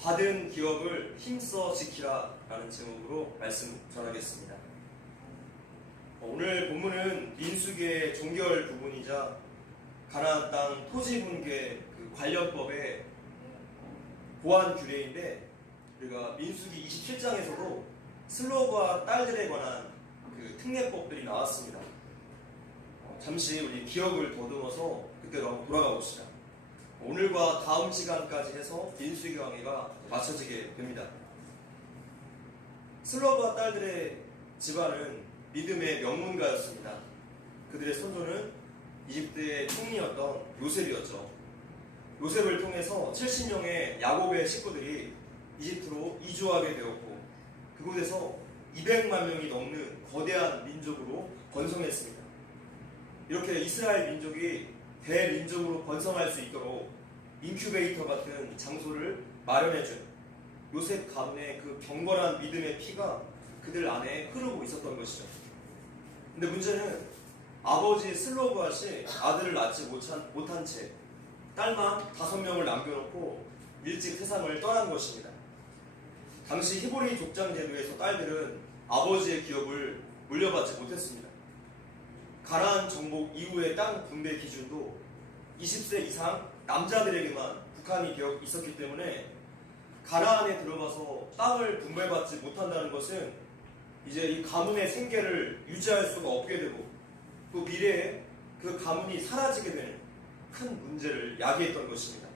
받은 기업을 힘써 지키라 라는 제목으로 말씀 전하겠습니다. 오늘 본문은 민수기의 종결 부분이자 가나안 땅 토지 분괴 관련법의 보완 규례인데, 우리가 민수기 27장에서도 슬로브와 딸들에 관한 특례법들이 나왔습니다. 잠시 우리 기억을 더듬어서 그때로 한번 돌아가 봅시다. 오늘과 다음 시간까지 해서 민수기 강의가 마쳐지게 됩니다. 슬로브와 딸들의 집안은 믿음의 명문가였습니다. 그들의 선조는 이집트의 총리였던 요셉이었죠. 요셉을 통해서 70명의 야곱의 식구들이 이집트로 이주하게 되었고, 그곳에서 200만 명이 넘는 거대한 민족으로 번성했습니다. 이렇게 이스라엘 민족이 대민족으로 번성할 수 있도록 인큐베이터 같은 장소를 마련해준 요셉 가문의 그 경건한 믿음의 피가 그들 안에 흐르고 있었던 것이죠. 근데 문제는 아버지 슬로브앗이 아들을 낳지 못한 채 딸만 5명을 남겨놓고 일찍 세상을 떠난 것입니다. 당시 히브리 족장 제도에서 딸들은 아버지의 기업을 물려받지 못했습니다. 가나안 정복 이후의 땅 분배 기준도 20세 이상 남자들에게만 국한이 되어 있었기 때문에 가나안에 들어가서 땅을 분배받지 못한다는 것은 이제 이 가문의 생계를 유지할 수가 없게 되고, 또 미래에 그 가문이 사라지게 되는 큰 문제를 야기했던 것입니다.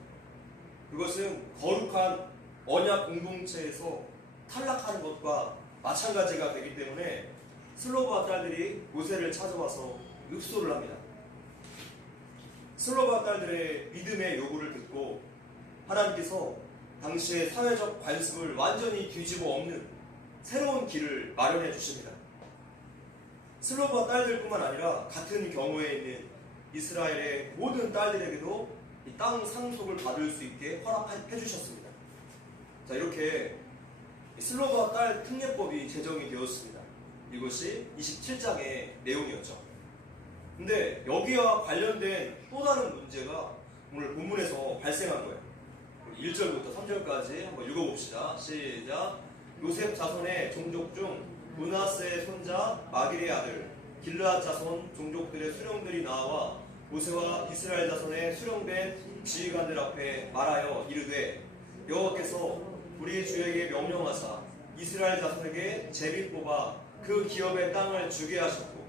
그것은 거룩한 언약 공동체에서 탈락하는 것과 마찬가지가 되기 때문에 슬로브와 딸들이 모세를 찾아와서 읍소를 합니다. 슬로브와 딸들의 믿음의 요구를 듣고 하나님께서 당시의 사회적 관습을 완전히 뒤집어 엎는 새로운 길을 마련해 주십니다. 슬로브와 딸들뿐만 아니라 같은 경우에 있는 이스라엘의 모든 딸들에게도 이 땅 상속을 받을 수 있게 허락해 주셨습니다. 자, 이렇게 슬로브와 딸 특례법이 제정이 되었습니다. 이것이 27장의 내용이었죠. 근데 여기와 관련된 또 다른 문제가 오늘 본문에서 발생한 거예요. 1절부터 3절까지 한번 읽어봅시다. 시작. 요셉 자손의 종족 중 므낫세의 손자 마길의 아들 길르앗 자손 종족들의 수령들이 나와 모세와 이스라엘 자손의 수령된 지휘관들 앞에 말하여 이르되, 여호와께서 우리 주에게 명령하사 이스라엘 자손에게 제비 뽑아 그 기업의 땅을 주게 하셨고,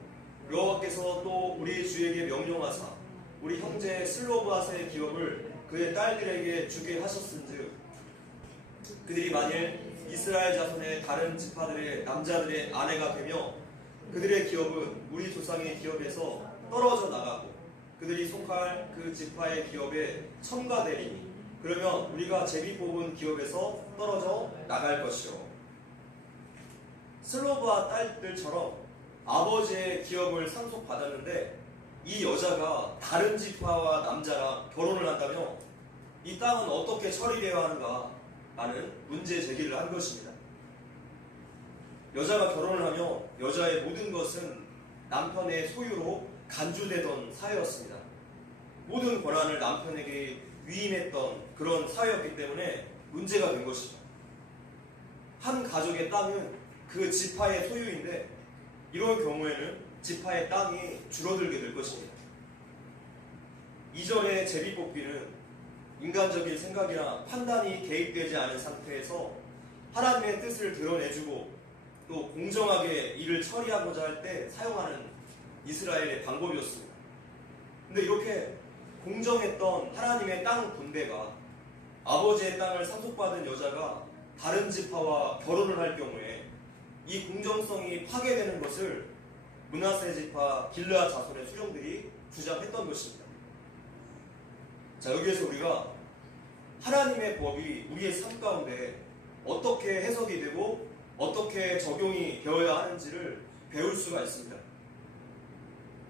여호와께서 또 우리 주에게 명령하사 우리 형제 슬로브앗의 기업을 그의 딸들에게 주게 하셨은즉, 그들이 만일 이스라엘 자손의 다른 지파들의 남자들의 아내가 되며 그들의 기업은 우리 조상의 기업에서 떨어져 나가고 그들이 속할 그 지파의 기업에 첨가되리니, 그러면 우리가 제비 뽑은 기업에서 떨어져 나갈 것이요. 슬로브와 딸들처럼 아버지의 기업을 상속받았는데 이 여자가 다른 지파와 남자랑 결혼을 한다며 이 땅은 어떻게 처리되어야 하는가 라는 문제 제기를 한 것입니다. 여자가 결혼을 하며 여자의 모든 것은 남편의 소유로 간주되던 사회였습니다. 모든 권한을 남편에게 위임했던 그런 사회였기 때문에 문제가 된 것이죠. 한 가족의 땅은 그 지파의 소유인데 이런 경우에는 지파의 땅이 줄어들게 될 것입니다. 2절의 제비뽑기는 인간적인 생각이나 판단이 개입되지 않은 상태에서 하나님의 뜻을 드러내주고 또 공정하게 일을 처리하고자 할 때 사용하는 이스라엘의 방법이었습니다. 근데 이렇게 공정했던 하나님의 땅 분배가 아버지의 땅을 상속받은 여자가 다른 지파와 결혼을 할 경우에 이 공정성이 파괴되는 것을 므낫세 지파 길르앗 자손의 수령들이 주장했던 것입니다. 자, 여기에서 우리가 하나님의 법이 우리의 삶 가운데 어떻게 해석이 되고 어떻게 적용이 되어야 하는지를 배울 수가 있습니다.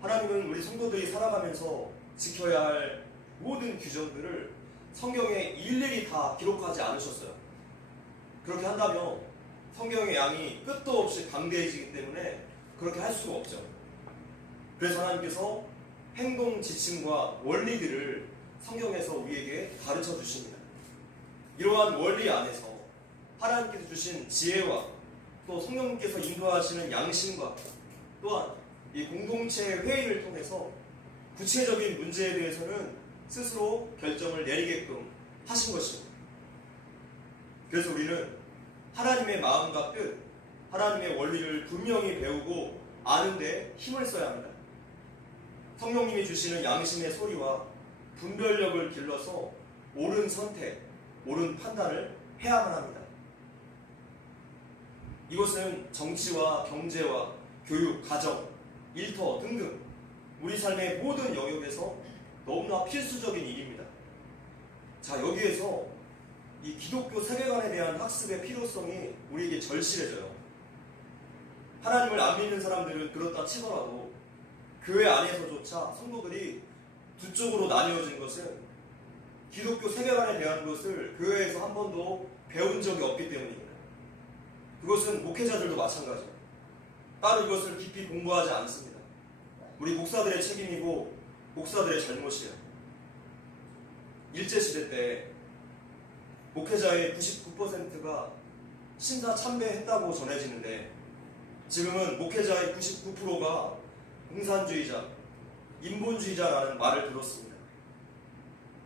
하나님은 우리 성도들이 살아가면서 지켜야 할 모든 규정들을 성경에 일일이 다 기록하지 않으셨어요. 그렇게 한다면 성경의 양이 끝도 없이 방대해지기 때문에 그렇게 할 수가 없죠. 그래서 하나님께서 행동 지침과 원리들을 성경에서 우리에게 가르쳐 주십니다. 이러한 원리 안에서 하나님께서 주신 지혜와 또 성령님께서 인도하시는 양심과 또한 이 공동체의 회의를 통해서 구체적인 문제에 대해서는 스스로 결정을 내리게끔 하신 것입니다. 그래서 우리는 하나님의 마음과 뜻, 하나님의 원리를 분명히 배우고 아는데 힘을 써야 합니다. 성령님이 주시는 양심의 소리와 분별력을 길러서 옳은 선택, 옳은 판단을 해야만 합니다. 이것은 정치와 경제와 교육, 가정, 일터 등등 우리 삶의 모든 영역에서 너무나 필수적인 일입니다. 자, 여기에서 이 기독교 세계관에 대한 학습의 필요성이 우리에게 절실해져요. 하나님을 안 믿는 사람들은 그렇다 치더라도 교회 안에서조차 성도들이 두 쪽으로 나뉘어진 것은 기독교 세계관에 대한 것을 교회에서 한 번도 배운 적이 없기 때문입니다. 그것은 목회자들도 마찬가지입니다. 따로 이것을 깊이 공부하지 않습니다. 우리 목사들의 책임이고 목사들의 잘못이에요. 일제시대 때 목회자의 99%가 신사 참배했다고 전해지는데 지금은 목회자의 99%가 공산주의자, 인본주의자라는 말을 들었습니다.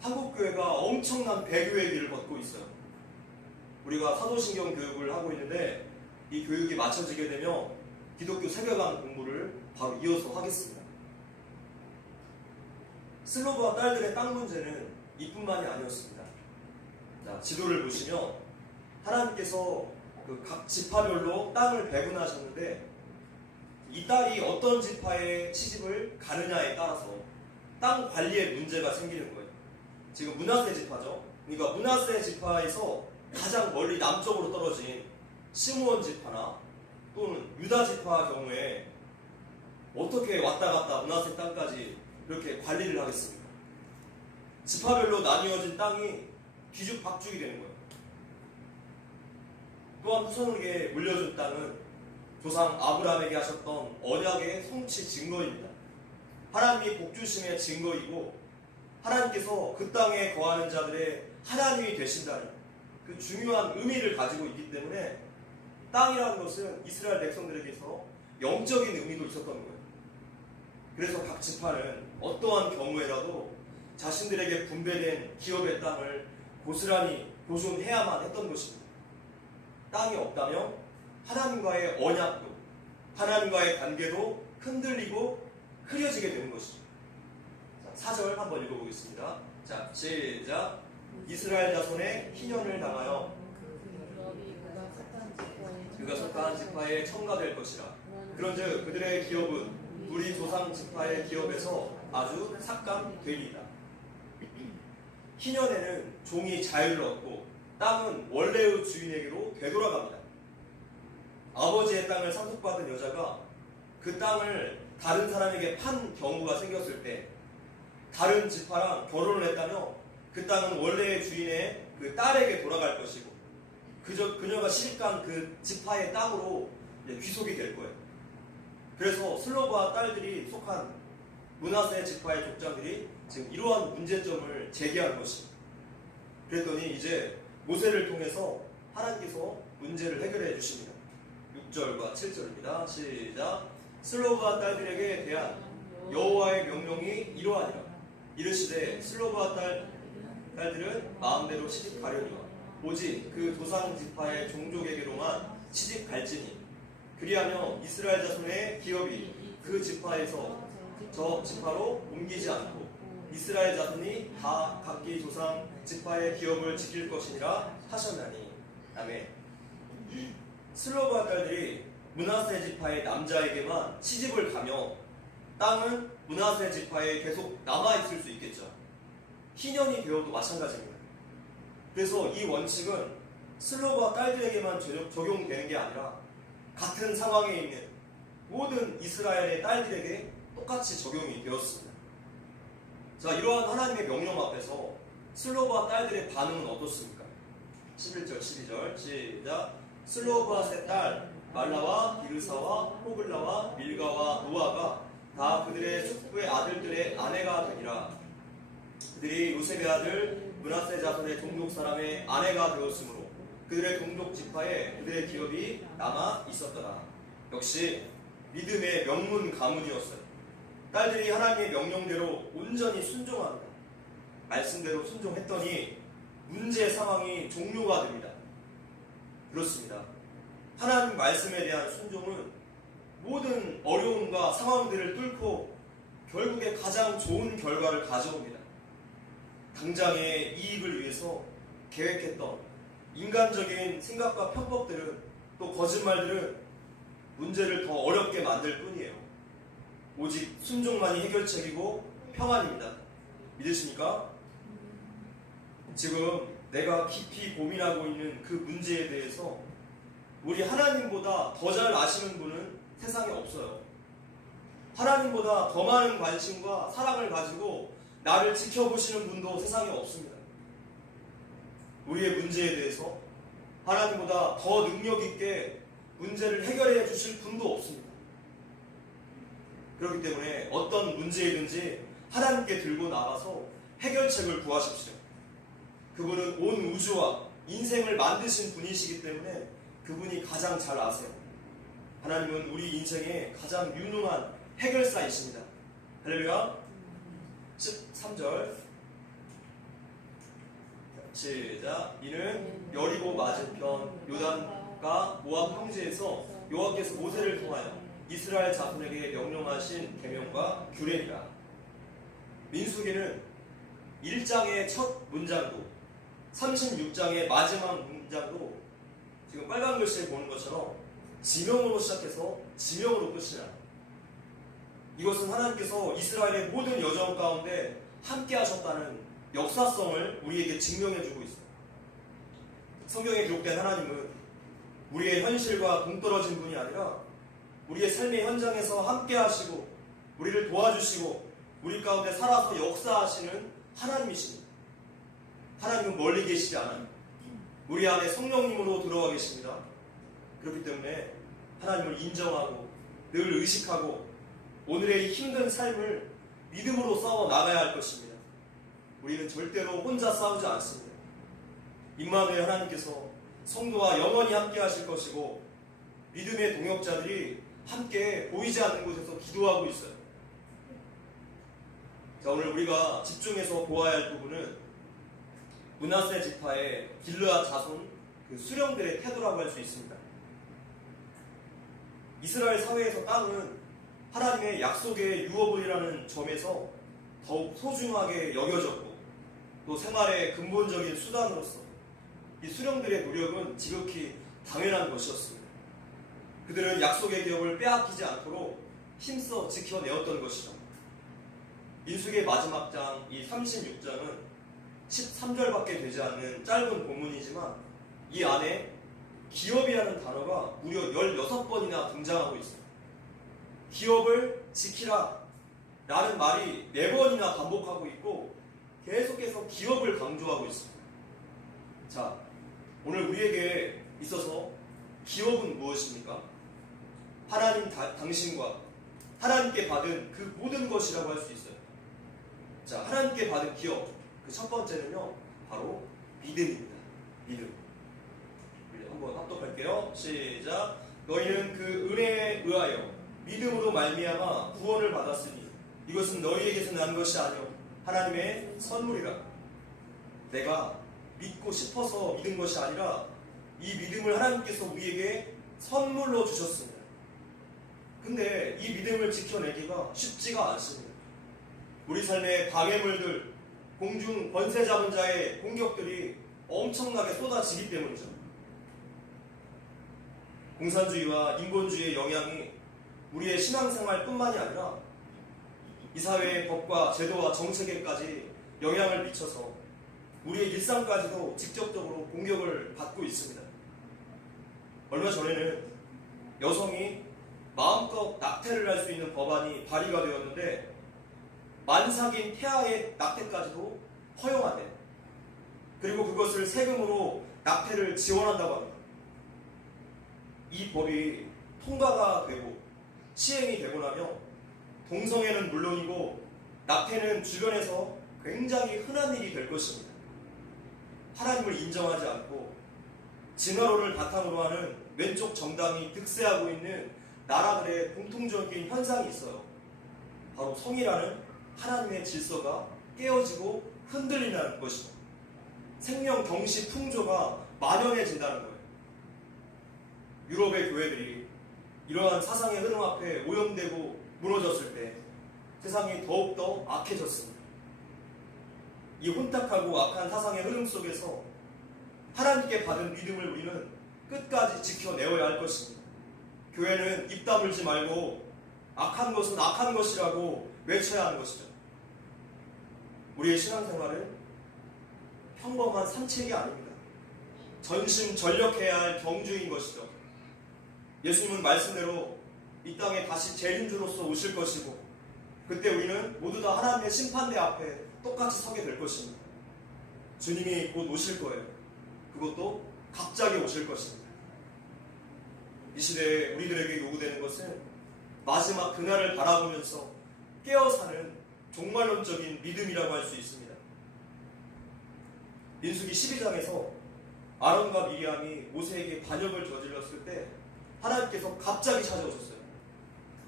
한국교회가 엄청난 배교의 길을 걷고 있어요. 우리가 사도신경 교육을 하고 있는데 이 교육이 마쳐지게 되면 기독교 세계관 공부를 바로 이어서 하겠습니다. 슬로브와 딸들의 땅 문제는 이뿐만이 아니었습니다. 자, 지도를 보시면 하나님께서 그 각 지파별로 땅을 배분하셨는데 이 딸이 어떤 지파에 시집을 가느냐에 따라서 땅 관리에 문제가 생기는 거예요. 지금 므낫세 지파죠. 그러니까 므낫세 지파에서 가장 멀리 남쪽으로 떨어진 시므온 지파나 또는 유다 지파 경우에 어떻게 왔다 갔다 므낫세 땅까지 이렇게 관리를 하겠습니까? 지파별로 나뉘어진 땅이 뒤죽박죽이 되는 거예요. 또한 후손에게 물려준 땅은 조상 아브라함에게 하셨던 언약의 성취 증거입니다. 하나님이 복주심의 증거이고 하나님께서 그 땅에 거하는 자들의 하나님이 되신다는 그 중요한 의미를 가지고 있기 때문에 땅이라는 것은 이스라엘 백성들에게서 영적인 의미도 있었던 거예요. 그래서 각 지파는 어떠한 경우에라도 자신들에게 분배된 기업의 땅을 고스란히 보존해야만 했던 것입니다. 땅이 없다면 하나님과의 언약도, 하나님과의 관계도 흔들리고 흐려지게 되는 것이죠. 자, 4절 한번 읽어보겠습니다. 자, 시작. 이스라엘 자손의 희년을 당하여 그가 속한 지파에 첨가될 것이라. 그런즉 그들의 기업은 우리 조상 지파의 기업에서 아주 삭감되리이다. 희년에는 종이 자유를 얻고 땅은 원래의 주인에게로 되돌아갑니다. 아버지의 땅을 상속받은 여자가 그 땅을 다른 사람에게 판 경우가 생겼을 때 다른 지파랑 결혼을 했다면 그 땅은 원래의 주인의 그 딸에게 돌아갈 것이고 그녀가 시집간 그 지파의 땅으로 귀속이 될 거예요. 그래서 슬로브와 딸들이 속한 므낫세 지파의 족장들이 지금 이러한 문제점을 제기한 것입니다. 그랬더니 이제 모세를 통해서 하나님께서 문제를 해결해 주십니다. 6절과 7절입니다. 시작. 슬로브와 딸들에게 대한 여호와의 명령이 이러하니라. 이르시되 슬로브와 딸들은 마음대로 시집 가려니와 오직 그 조상 지파의 종족에게로만 시집 갈지니 그리하면 이스라엘 자손의 기업이 그 지파에서 저 지파로 옮기지 않고 이스라엘 자손이 다 각기 조상 지파의 기업을 지킬 것이니라 하셨나니. 아멘. 슬로브와 딸들이 므낫세 지파의 남자에게만 시집을 가면 땅은 므낫세 지파에 계속 남아있을 수 있겠죠. 희년이 되어도 마찬가지입니다. 그래서 이 원칙은 슬로브와 딸들에게만 적용되는 게 아니라 같은 상황에 있는 모든 이스라엘의 딸들에게 똑같이 적용이 되었습니다. 자, 이러한 하나님의 명령 앞에서 슬로브와 딸들의 반응은 어떻습니까? 11절, 12절 시작. 슬로브와 세 딸 말라와 비르사와 호글라와 밀가와 노아가 다 그들의 숙부의 아들들의 아내가 되니라. 그들이 요셉의 아들 므낫세 자손의 동족 사람의 아내가 되었으므로 그들의 동족 지파에 그들의 기업이 남아 있었더라. 역시 믿음의 명문 가문이었어요. 딸들이 하나님의 명령대로 온전히 순종합니다. 말씀대로 순종했더니 문제 상황이 종료가 됩니다. 그렇습니다. 하나님 말씀에 대한 순종은 모든 어려움과 상황들을 뚫고 결국에 가장 좋은 결과를 가져옵니다. 당장의 이익을 위해서 계획했던 인간적인 생각과 편법들은, 또 거짓말들은 문제를 더 어렵게 만들 뿐이에요. 오직 순종만이 해결책이고 평안입니다. 믿으십니까? 지금 내가 깊이 고민하고 있는 그 문제에 대해서 우리 하나님보다 더 잘 아시는 분은 세상에 없어요. 하나님보다 더 많은 관심과 사랑을 가지고 나를 지켜보시는 분도 세상에 없습니다. 우리의 문제에 대해서 하나님보다 더 능력 있게 문제를 해결해 주실 분도 없습니다. 그렇기 때문에 어떤 문제이든지 하나님께 들고 나가서 해결책을 구하십시오. 그분은 온 우주와 인생을 만드신 분이시기 때문에 그분이 가장 잘 아세요. 하나님은 우리 인생의 가장 유능한 해결사이십니다. 할렐루야. 13절 시작. 이는 여리고 맞은편 요단과 모압 평지에서 여호와께서 모세를 통하여 이스라엘 자손에게 명령하신 계명과 규례니라. 민수기는 1장의 첫 문장도 36장의 마지막 문장도 지금 빨간 글씨에 보는 것처럼 지명으로 시작해서 지명으로 끝이 나요. 이것은 하나님께서 이스라엘의 모든 여정 가운데 함께 하셨다는 역사성을 우리에게 증명해주고 있어요. 성경에 기록된 하나님은 우리의 현실과 동떨어진 분이 아니라 우리의 삶의 현장에서 함께 하시고 우리를 도와주시고 우리 가운데 살아서 역사하시는 하나님이십니다. 하나님은 멀리 계시지 않아요. 우리 안에 성령님으로 들어와 계십니다. 그렇기 때문에 하나님을 인정하고 늘 의식하고 오늘의 이 힘든 삶을 믿음으로 싸워 나가야 할 것입니다. 우리는 절대로 혼자 싸우지 않습니다. 임마누엘 하나님께서 성도와 영원히 함께 하실 것이고 믿음의 동역자들이 함께 보이지 않는 곳에서 기도하고 있어요. 자, 오늘 우리가 집중해서 보아야 할 부분은 므낫세 지파의 길르앗 자손 그 수령들의 태도라고 할 수 있습니다. 이스라엘 사회에서 땅은 하나님의 약속의 유업이라는 점에서 더욱 소중하게 여겨졌고 또 생활의 근본적인 수단으로서 이 수령들의 노력은 지극히 당연한 것이었습니다. 그들은 약속의 기업을 빼앗기지 않도록 힘써 지켜내었던 것이죠. 민수기의 마지막 장, 이 36장은 13절밖에 되지 않는 짧은 본문이지만 이 안에 기업이라는 단어가 무려 16번이나 등장하고 있어요. 기업을 지키라 라는 말이 4번이나 반복하고 있고 계속해서 기업을 강조하고 있습니다. 자, 오늘 우리에게 있어서 기업은 무엇입니까? 하나님 당신과 하나님께 받은 그 모든 것이라고 할 수 있어요. 자, 하나님께 받은 기업, 그 첫 번째는요, 바로 믿음입니다. 믿음. 우리 한번 합독할게요. 시작. 너희는 그 은혜에 의하여 믿음으로 말미암아 구원을 받았으니 이것은 너희에게서 난 것이 아니요 하나님의 선물이라. 내가 믿고 싶어서 믿은 것이 아니라 이 믿음을 하나님께서 우리에게 선물로 주셨습니다. 근데 이 믿음을 지켜내기가 쉽지가 않습니다. 우리 삶의 방해물들, 공중 권세 잡은 자의 공격들이 엄청나게 쏟아지기 때문이죠. 공산주의와 인본주의의 영향이 우리의 신앙생활뿐만이 아니라 이 사회의 법과 제도와 정책에까지 영향을 미쳐서 우리의 일상까지도 직접적으로 공격을 받고 있습니다. 얼마 전에는 여성이 마음껏 낙태를 할 수 있는 법안이 발의가 되었는데 만삭인 태아의 낙태까지도 허용하대. 그리고 그것을 세금으로 낙태를 지원한다고 합니다. 이 법이 통과가 되고 시행이 되고 나면 동성애는 물론이고 낙태는 주변에서 굉장히 흔한 일이 될 것입니다. 하나님을 인정하지 않고 진화론을 바탕으로 하는 왼쪽 정당이 득세하고 있는 나라들의 공통적인 현상이 있어요. 바로 성이라는 하나님의 질서가 깨어지고 흔들리는 것이고 생명 경시 풍조가 만연해진다는 거예요. 유럽의 교회들이 이러한 사상의 흐름 앞에 오염되고 무너졌을 때 세상이 더욱더 악해졌습니다. 이 혼탁하고 악한 사상의 흐름 속에서 하나님께 받은 믿음을 우리는 끝까지 지켜내어야 할 것입니다. 교회는 입 다물지 말고 악한 것은 악한 것이라고 외쳐야 하는 것이죠. 우리의 신앙생활은 평범한 산책이 아닙니다. 전심전력해야 할 경주인 것이죠. 예수님은 말씀대로 이 땅에 다시 재림주로서 오실 것이고 그때 우리는 모두 다 하나님의 심판대 앞에 똑같이 서게 될 것입니다. 주님이 곧 오실 거예요. 그것도 갑자기 오실 것입니다. 이 시대에 우리들에게 요구되는 것은 마지막 그날을 바라보면서 깨어 사는 종말론적인 믿음이라고 할 수 있습니다. 민수기 12장에서 아론과 미리암이 모세에게 반역을 저질렀을 때 하나님께서 갑자기 찾아오셨어요.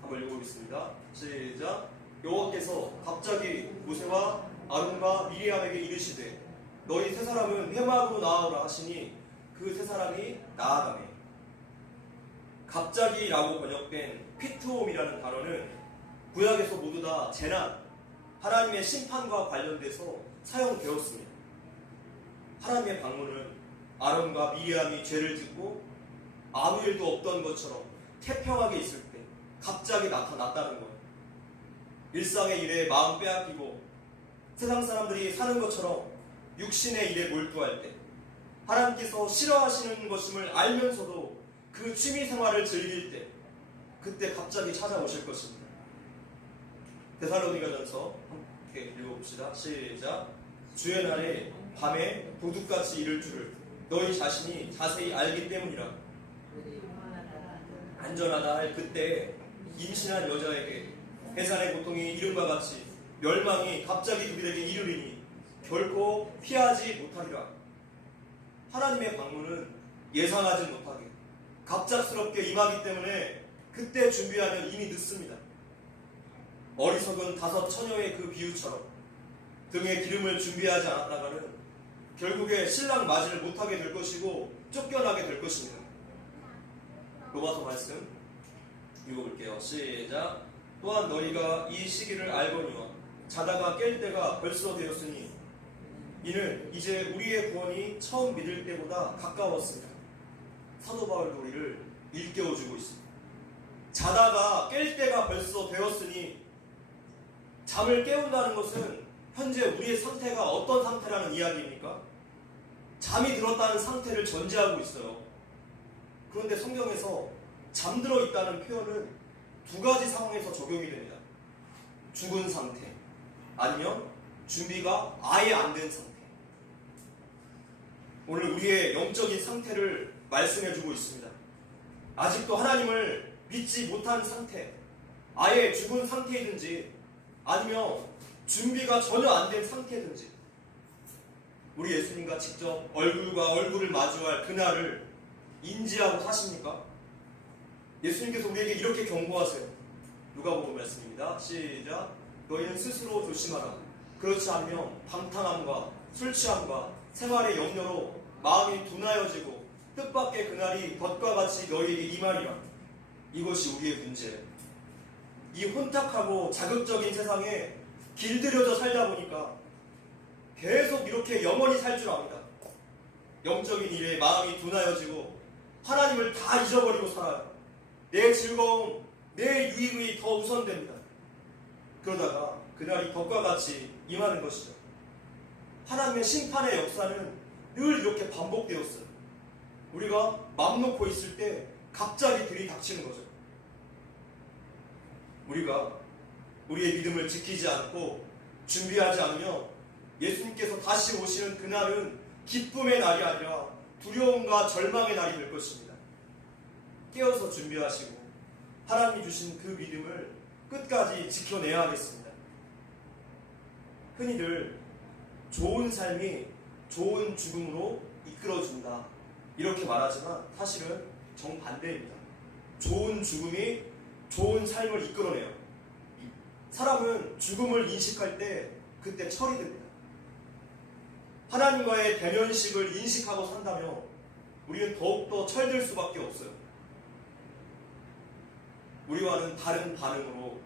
한번 읽어보겠습니다. 시작. 여호와께서 갑자기 모세와 아론과 미리암에게 이르시되 너희 세 사람은 회막으로 나아오라 하시니 그 세 사람이 나아가매. 갑자기라고 번역된 피트홈이라는 단어는 구약에서 모두 다 재난, 하나님의 심판과 관련돼서 사용되었습니다. 하나님의 방문은 아론과 미리암이 죄를 짓고 아무 일도 없던 것처럼 태평하게 있을 때 갑자기 나타났다는 거예요. 일상의 일에 마음 빼앗기고 세상 사람들이 사는 것처럼 육신의 일에 몰두할 때 하나님께서 싫어하시는 것임을 알면서도 그 취미 생활을 즐길 때 그때 갑자기 찾아오실 것입니다. 데살로니가전서 함께 읽어봅시다. 시작. 주의 날에 밤에 도둑같이 이를 줄을 너희 자신이 자세히 알기 때문이라. 안전하다 할 그때 임신한 여자에게 해산의 고통이 이른바 같이 멸망이 갑자기 그들에게 이르리니 결코 피하지 못하리라. 하나님의 방문은 예상하지 못하게 갑작스럽게 임하기 때문에 그때 준비하면 이미 늦습니다. 어리석은 5 처녀의 그 비유처럼 등에 기름을 준비하지 않았다가는 결국에 신랑 맞이를 못하게 될 것이고 쫓겨나게 될 것입니다. 로마서 말씀 읽어볼게요. 시작. 또한 너희가 이 시기를 알거니와 자다가 깰 때가 벌써 되었으니 이는 이제 우리의 구원이 처음 믿을 때보다 가까웠습니다. 사도 바울도 우리를 일깨워주고 있습니다. 자다가 깰 때가 벌써 되었으니 잠을 깨운다는 것은 현재 우리의 상태가 어떤 상태라는 이야기입니까? 잠이 들었다는 상태를 전제하고 있어요. 그런데 성경에서 잠들어 있다는 표현은 2가지 상황에서 적용이 됩니다. 죽은 상태 아니면 준비가 아예 안 된 상태. 오늘 우리의 영적인 상태를 말씀해주고 있습니다. 아직도 하나님을 믿지 못한 상태, 아예 죽은 상태이든지 아니면 준비가 전혀 안 된 상태든지 우리 예수님과 직접 얼굴과 얼굴을 마주할 그날을 인지하고 사십니까? 예수님께서 우리에게 이렇게 경고하세요. 누가복음 말씀입니다. 시작. 너희는 스스로 조심하라. 그렇지 않으면 방탕함과 술취함과 생활의 염려로 마음이 둔하여지고 뜻밖의 그날이 덫과 같이 너희에게 임하리라. 이것이 우리의 문제예요. 이 혼탁하고 자극적인 세상에 길들여져 살다 보니까 계속 이렇게 영원히 살 줄 압니다. 영적인 일에 마음이 둔하여지고 하나님을 다 잊어버리고 살아요. 내 즐거움, 내 유익이 더 우선됩니다. 그러다가 그날이 덫과 같이 임하는 것이죠. 하나님의 심판의 역사는 늘 이렇게 반복되었어요. 우리가 맘 놓고 있을 때 갑자기 들이닥치는 거죠. 우리가 우리의 믿음을 지키지 않고 준비하지 않으면 예수님께서 다시 오시는 그날은 기쁨의 날이 아니라 두려움과 절망의 날이 될 것입니다. 깨어서 준비하시고 하나님이 주신 그 믿음을 끝까지 지켜내야 하겠습니다. 흔히들 좋은 삶이 좋은 죽음으로 이끌어준다. 이렇게 말하지만 사실은 정반대입니다. 좋은 죽음이 좋은 삶을 이끌어내요. 사람은 죽음을 인식할 때 그때 철이 듭니다. 하나님과의 대면식을 인식하고 산다면 우리는 더욱더 철들 수밖에 없어요. 우리와는 다른 반응으로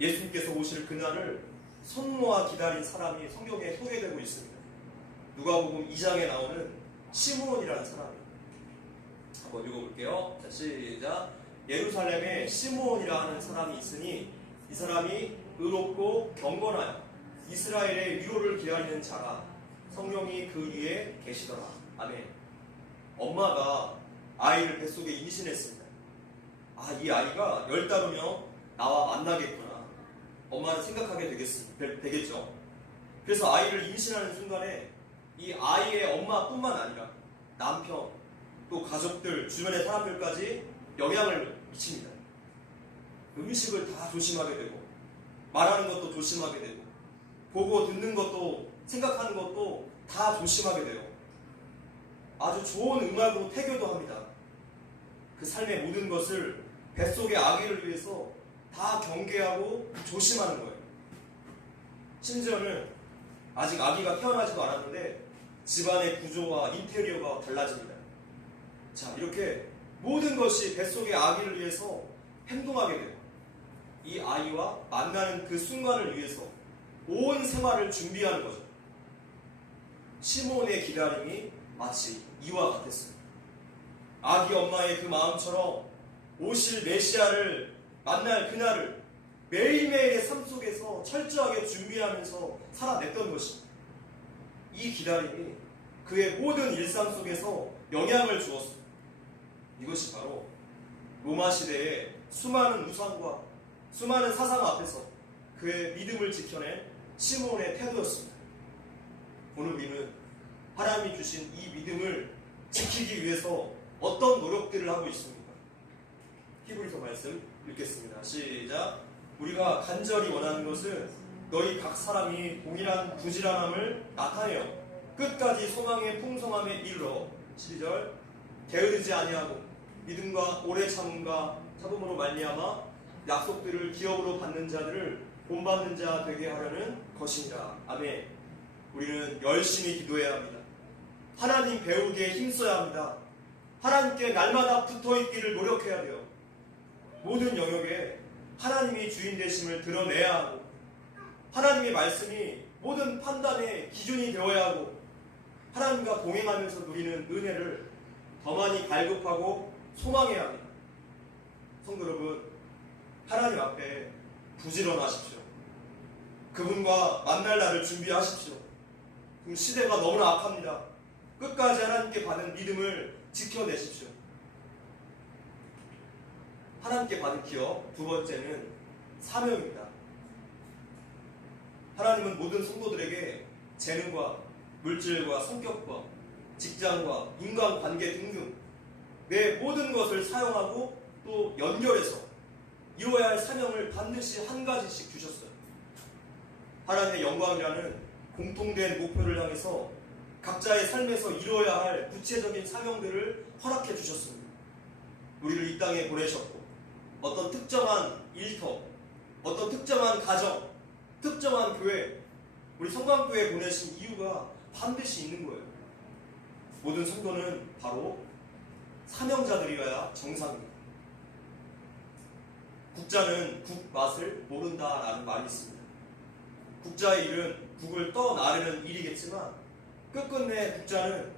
예수님께서 오실 그날을 손모아 기다린 사람이 성경에 소개되고 있습니다. 누가복음 2장에 나오는 시므온이라는 사람이에요. 한번 읽어볼게요. 자, 시작. 예루살렘에 시므온이라 하는 사람이 있으니 이 사람이 의롭고 경건하여 이스라엘의 위로를 기다리는 자라. 성령이 그 위에 계시더라. 아멘. 엄마가 아이를 뱃속에 임신했습니다. 아, 이 아이가 10달 후면 나와 만나겠구나. 엄마는 생각하게 되겠죠. 그래서 아이를 임신하는 순간에 이 아이의 엄마뿐만 아니라 남편, 또 가족들, 주변의 사람들까지 영향을 미칩니다. 음식을 다 조심하게 되고, 말하는 것도 조심하게 되고, 보고 듣는 것도, 생각하는 것도 다 조심하게 돼요. 아주 좋은 음악으로 태교도 합니다. 그 삶의 모든 것을 뱃속의 아기를 위해서 다 경계하고 조심하는 거예요. 심지어는 아직 아기가 태어나지도 않았는데 집안의 구조와 인테리어가 달라집니다. 자, 이렇게 모든 것이 뱃속의 아기를 위해서 행동하게 돼요. 이 아이와 만나는 그 순간을 위해서 온 생활을 준비하는 거죠. 시므온의 기다림이 마치 이와 같았습니다. 아기 엄마의 그 마음처럼 오실 메시아를 만날 그날을 매일매일의 삶 속에서 철저하게 준비하면서 살아냈던 것입니다. 이 기다림이 그의 모든 일상 속에서 영향을 주었습니다. 이것이 바로 로마 시대의 수많은 우상과 수많은 사상 앞에서 그의 믿음을 지켜낸 시므온의 태도였습니다. 오늘 우리는 하나님이 주신 이 믿음을 지키기 위해서 어떤 노력들을 하고 있습니까? 히브리서 말씀 읽겠습니다. 시작. 우리가 간절히 원하는 것은 너희 각 사람이 동일한 부지런함을 나타내어 끝까지 소망의 풍성함에 이르러 12절 게으르지 아니하고 믿음과 오래 참음으로 말미암아 약속들을 기업으로 받는 자들을 본받는 자 되게 하려는 것이니라. 아멘. 우리는 열심히 기도해야 합니다. 하나님 배우기에 힘써야 합니다. 하나님께 날마다 붙어있기를 노력해야 돼요. 모든 영역에 하나님이 주인 되심을 드러내야 하고 하나님의 말씀이 모든 판단의 기준이 되어야 하고 하나님과 동행하면서 누리는 은혜를 더 많이 갈급하고 소망해야 합니다. 성도 여러분, 하나님 앞에 부지런하십시오. 그분과 만날 날을 준비하십시오. 지금 시대가 너무나 악합니다. 끝까지 하나님께 받은 믿음을 지켜내십시오. 하나님께 받은 기업, 두 번째는 사명입니다. 하나님은 모든 성도들에게 재능과 물질과 성격과 직장과 인간관계 등등 내 모든 것을 사용하고 또 연결해서 이루어야 할 사명을 반드시 한 가지씩 주셨어요. 하나님의 영광이라는 공통된 목표를 향해서 각자의 삶에서 이루어야 할 구체적인 사명들을 허락해 주셨습니다. 우리를 이 땅에 보내셨고 어떤 특정한 일터, 어떤 특정한 가정, 특정한 교회, 우리 성광교회에 보내신 이유가 반드시 있는 거예요. 모든 성도는 바로 사명자들이어야 정상입니다. 국자는 국 맛을 모른다라는 말이 있습니다. 국자의 일은 국을 떠나르는 일이겠지만 끝끝내 국자는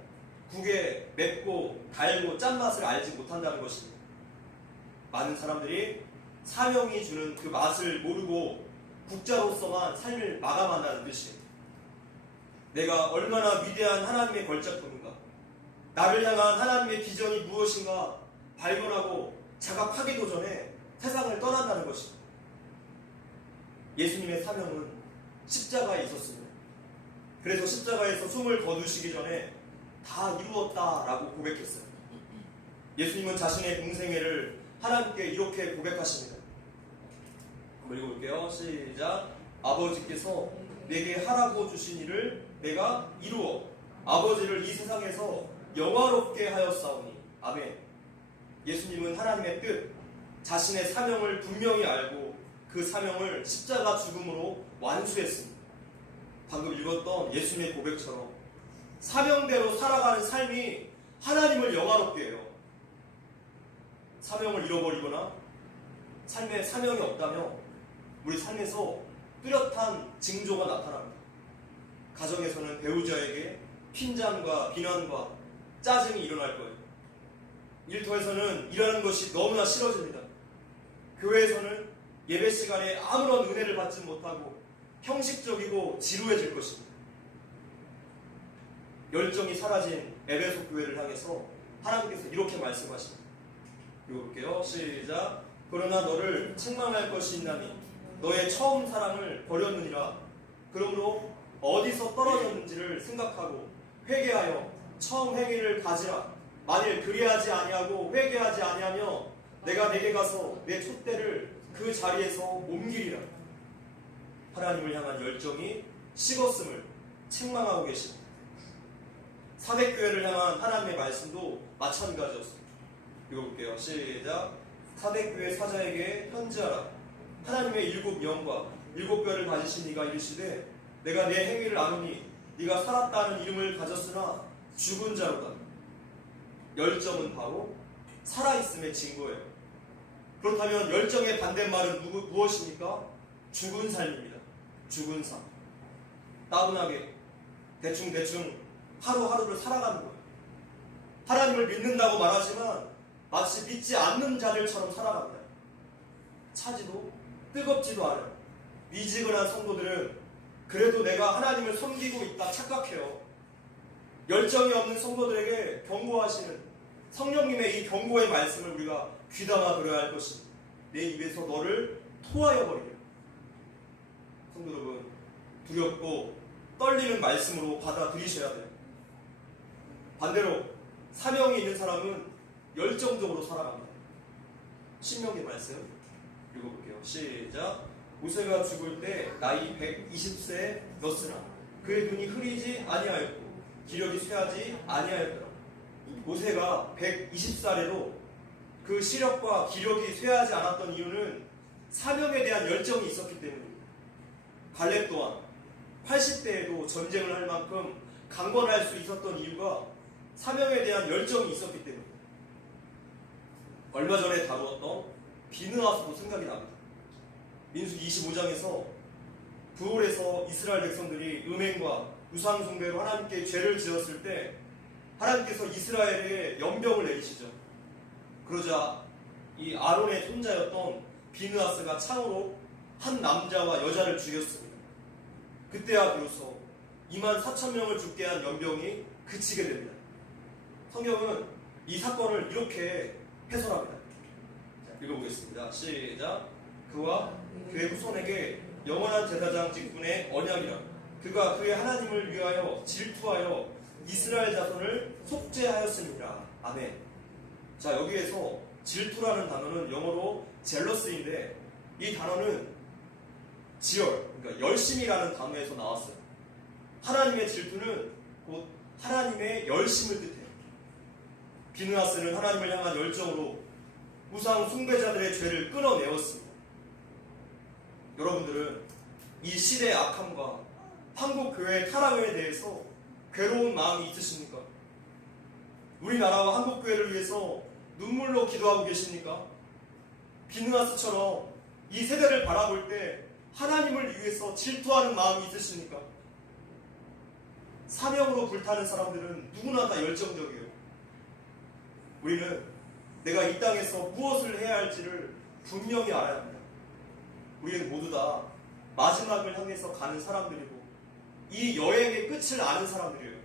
국의 맵고 달고 짠맛을 알지 못한다는 것입니다. 많은 사람들이 사명이 주는 그 맛을 모르고 국자로서만 삶을 마감한다는 뜻이에요. 내가 얼마나 위대한 하나님의 걸작품인가, 나를 향한 하나님의 비전이 무엇인가 발견하고 자각하기도 전에 세상을 떠난다는 것입니다. 예수님의 사명은 십자가에 있었습니다. 그래서 십자가에서 숨을 거두시기 전에 다 이루었다라고 고백했어요. 예수님은 자신의 공생애를 하나님께 이렇게 고백하십니다. 한번 읽어볼게요. 시작. 아버지께서 내게 하라고 주신 일을 내가 이루어 아버지를 이 세상에서 영화롭게 하였사오니. 아멘. 예수님은 하나님의 뜻, 자신의 사명을 분명히 알고 그 사명을 십자가 죽음으로 완수했습니다. 방금 읽었던 예수님의 고백처럼 사명대로 살아가는 삶이 하나님을 영화롭게 해요. 사명을 잃어버리거나 삶에 사명이 없다면 우리 삶에서 뚜렷한 징조가 나타납니다. 가정에서는 배우자에게 핀잔과 비난과 짜증이 일어날 거예요. 일터에서는 일하는 것이 너무나 싫어집니다. 교회에서는 예배 시간에 아무런 은혜를 받지 못하고 형식적이고 지루해질 것입니다. 열정이 사라진 에베소 교회를 향해서 하나님께서 이렇게 말씀하십니다. 읽어볼게요. 시작. 그러나 너를 책망할 것이 있나니 너의 처음 사랑을 버렸느니라. 그러므로 어디서 떨어졌는지를 생각하고 회개하여 처음 행위를 가지라. 만일 그리하지 아니하고 회개하지 아니하며 내가 내게 가서 내 촛대를 그 자리에서 옮기리라. 하나님을 향한 열정이 식었음을 책망하고 계십니다. 사대교회를 향한 하나님의 말씀도 마찬가지였습니다. 읽어볼게요. 시작. 사대교회 사자에게 편지하라. 하나님의 7영과 7뼈를 가지신 이가 이르시되 내가 내 행위를 아노니 네가 살았다는 이름을 가졌으나 죽은 자로다. 열정은 바로 살아있음의 증거예요. 그렇다면 열정의 반대말은 무엇입니까? 죽은 삶입니다. 죽은 삶. 따분하게 대충 하루하루를 살아가는 거예요. 하나님을 믿는다고 말하지만 마치 믿지 않는 자들처럼 살아갑니다. 차지도 뜨겁지도 않아요. 미지근한 성도들은 그래도 내가 하나님을 섬기고 있다 착각해요. 열정이 없는 성도들에게 경고하시는 성령님의 이 경고의 말씀을 우리가 귀담아 들어야 할 것입니다. 내 입에서 너를 토하여 버리게. 성도 여러분, 두렵고 떨리는 말씀으로 받아들이셔야 돼요. 반대로 사명이 있는 사람은 열정적으로 살아갑니다. 신명기 말씀 읽어볼게요. 시작. 모세가 죽을 때 나이 120세였으나 그의 눈이 흐리지 아니하였고 기력이 쇠하지 아니하였더라. 모세가 120살에도 그 시력과 기력이 쇠하지 않았던 이유는 사명에 대한 열정이 있었기 때문입니다. 갈렙 또한 80대에도 전쟁을 할 만큼 강건할 수 있었던 이유가 사명에 대한 열정이 있었기 때문입니다. 얼마 전에 다루었던 비느하스도 생각이 납니다. 민수기 25장에서 부올에서 이스라엘 백성들이 음행과 우상숭배로 하나님께 죄를 지었을 때 하나님께서 이스라엘에 연병을 내리시죠. 그러자 이 아론의 손자였던 비느하스가 창으로 한 남자와 여자를 죽였습니다. 그때야 비로소 24,000명을 죽게 한 연병이 그치게 됩니다. 성경은 이 사건을 이렇게 해설합니다. 읽어보겠습니다. 시작. 그와 그의 후손에게 영원한 제사장 직분의 언약이라. 그가 그의 하나님을 위하여 질투하여 이스라엘 자손을 속죄하였습니다. 아멘. 자, 여기에서 질투라는 단어는 영어로 젤러스인데 이 단어는 지열, 그러니까 열심이라는 단어에서 나왔어요. 하나님의 질투는 곧 하나님의 열심을 뜻해요. 비느하스는 하나님을 향한 열정으로 우상 숭배자들의 죄를 끊어내었습니다. 여러분들은 이 시대의 악함과 한국교회의 타락에 대해서 괴로운 마음이 있으십니까? 우리나라와 한국교회를 위해서 눈물로 기도하고 계십니까? 비느하스처럼 이 세대를 바라볼 때 하나님을 위해서 질투하는 마음이 있으십니까? 사명으로 불타는 사람들은 누구나 다 열정적이에요. 우리는 내가 이 땅에서 무엇을 해야 할지를 분명히 알아야 합니다. 우리는 모두 다 마지막을 향해서 가는 사람들이고 이 여행의 끝을 아는 사람들이에요.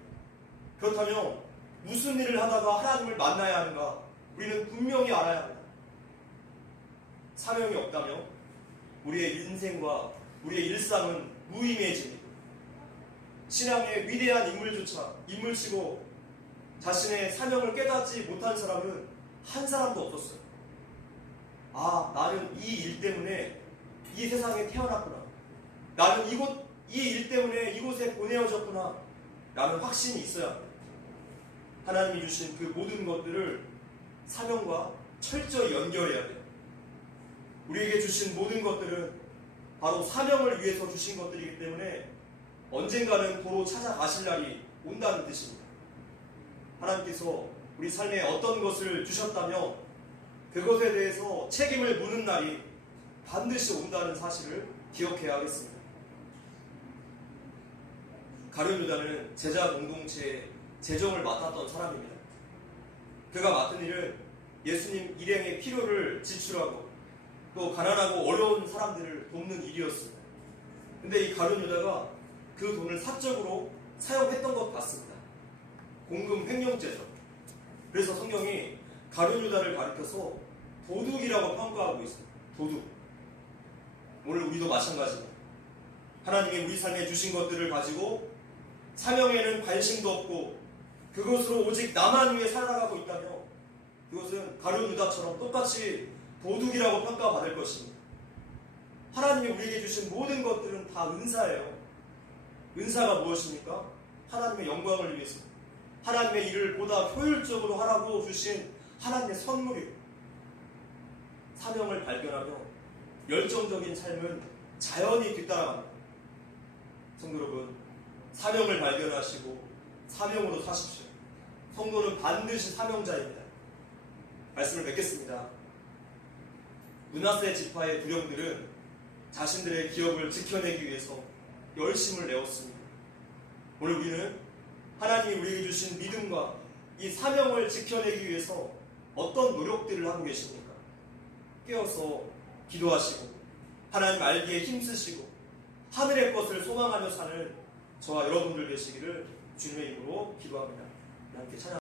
그렇다면 무슨 일을 하다가 하나님을 만나야 하는가? 우리는 분명히 알아야 합니다. 사명이 없다면 우리의 인생과 우리의 일상은 무의미해집니다. 신앙의 위대한 인물조차 인물치고 자신의 사명을 깨닫지 못한 사람은 한 사람도 없었어요. 아, 나는 이 일 때문에 이 세상에 태어났구나. 나는 이 일 때문에 이곳에 보내어졌구나. 라는 확신이 있어야 합니다. 하나님이 주신 그 모든 것들을 사명과 철저히 연결해야 돼요. 우리에게 주신 모든 것들은 바로 사명을 위해서 주신 것들이기 때문에 언젠가는 도로 찾아가실 날이 온다는 뜻입니다. 하나님께서 우리 삶에 어떤 것을 주셨다면 그것에 대해서 책임을 묻는 날이 반드시 온다는 사실을 기억해야 하겠습니다. 가룟 유다는 제자 공동체의 재정을 맡았던 사람입니다. 그가 맡은 일은 예수님 일행의 필요를 지출하고 또 가난하고 어려운 사람들을 돕는 일이었습니다. 근데 이 가룟 유다가 그 돈을 사적으로 사용했던 것 같습니다. 공금 횡령죄죠. 그래서 성경이 가룟 유다를 가리켜서 도둑이라고 평가하고 있습니다. 도둑. 오늘 우리도 마찬가지입니다. 하나님이 우리 삶에 주신 것들을 가지고 사명에는 관심도 없고 그것으로 오직 나만 위해 살아가고 있다면 그것은 가룟 유다처럼 똑같이 도둑이라고 평가받을 것입니다. 하나님이 우리에게 주신 모든 것들은 다 은사예요. 은사가 무엇입니까? 하나님의 영광을 위해서 하나님의 일을 보다 효율적으로 하라고 주신 하나님의 선물이에요. 사명을 발견하며 열정적인 삶은 자연히 뒤따라갑니다. 성도 여러분, 사명을 발견하시고 사명으로 사십시오. 성도는 반드시 사명자입니다. 말씀을 맺겠습니다. 므낫세 지파의 부령들은 자신들의 기업을 지켜내기 위해서 열심을 내었습니다. 오늘 우리는 하나님이 우리에게 주신 믿음과 이 사명을 지켜내기 위해서 어떤 노력들을 하고 계십니까? 깨어서 기도하시고 하나님 알기에 힘쓰시고 하늘의 것을 소망하며 사는 저와 여러분들 되시기를 주님의 이름으로 기도합니다. 함께 찬양